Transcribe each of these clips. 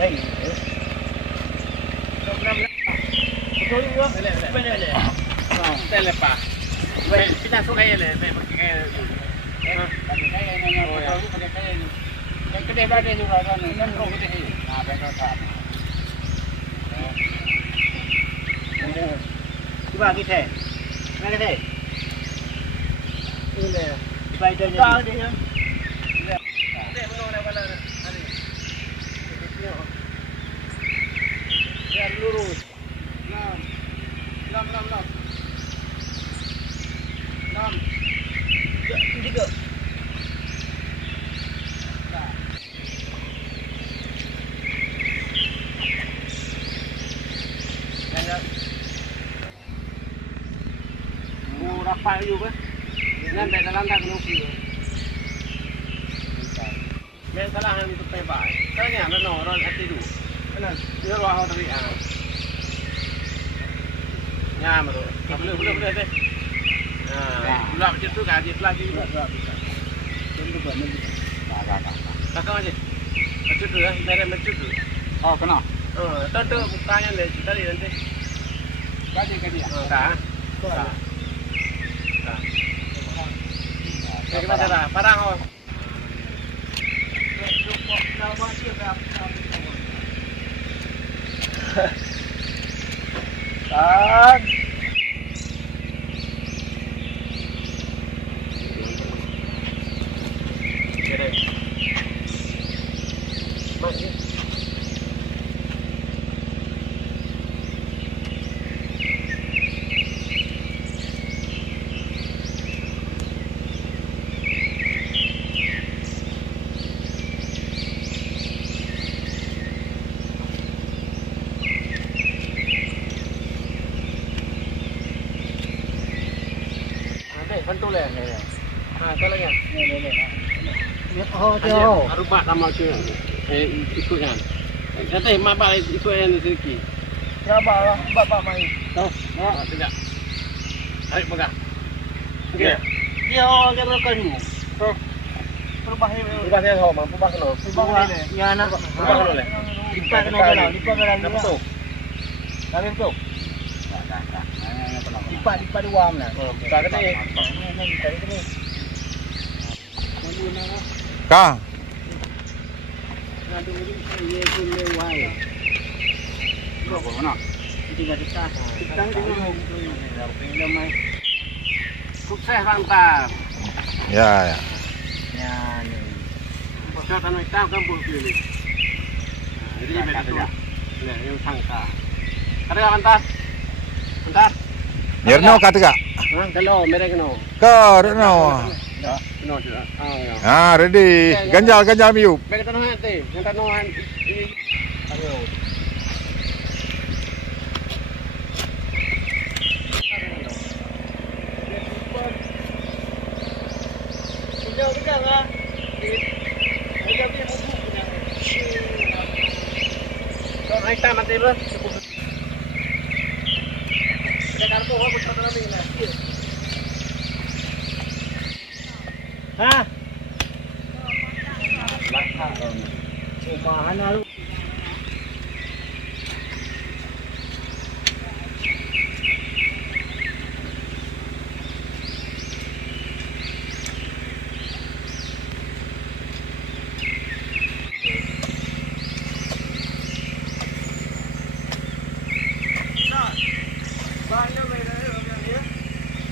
đây betul juga benar Telepa. Kita suka ya le, pakai kayak yang gede banget juga kan, kan pro gede. Nah, bengkel kan. Coba kita, mana kita? Ini, spidernya. Ini. Ini benar benar. Ini. Ya lurus. Lam. Tiga. Rapat juga. Jangan dalam tak nuki. Jangan salah yang itu pebak. Tanya mana orang hati dulu. Mana? Dia ruah dari ah. Nyam tu. Boleh deh. Nah, ulap macam tu kan dia lagi. Tentu kan ni. Tak aja. Macam tu lah, merah macam tu. Oh, kena. Tentu bukannya le, tadi nanti. Kaji. Dah. Kita cara parang oh. Kan. Phân tu này. Cái này nè. Oh, arubah nama tu. Ikut kan. Nanti mak bak ikut yang sedikit. Ya bak mai. Tahu? Tidak. Ayo pegang. Okey. Dia kita kan dulu. Perubahan ho, mampu bak no. Ya nak. Perubahan no le. Lipat kena jalan, lipat betul. Dah betul. Lipat dua mana? Tak kena. Kah? Ada orang ye pun lewai. Berapa mana? Tiga juta. Kita tengok ni mai. Sukses lantar. Ya. Ya ni. Bocor tanah hitam kan boleh ni. Jadi betul. Ni yang sangka. Ada lantar. Lantar. Yerno kata kak? Kalau mereka no. Kau Yerno. Ya, no juga. Ya. Ah, ready. Ganjal miup. Mereka tanah nanti. Yang tanah ini. Ayo. Pegang ah. Pegang dia buku pegang. Kalau naik tanah nanti ber. Dekat tu orang betul dalam ni lah. Ha? Langkah. Cuma hana lu.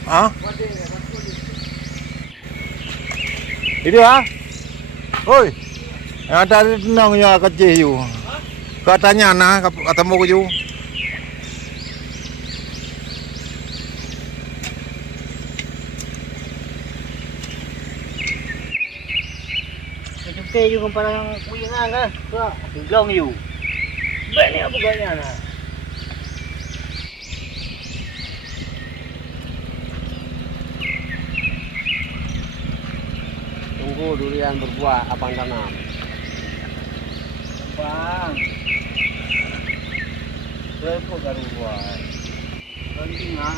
Ah? Ini ah? Oi. Yang tadi tenang ya kecil you. Katanya nah ketemu ku you. Jumpa you parang kuya nga. Long you. Bani apa gaya nah? Tunggu durian berbuah abang tanam. Bang. Berapa baru buat? Penting ah.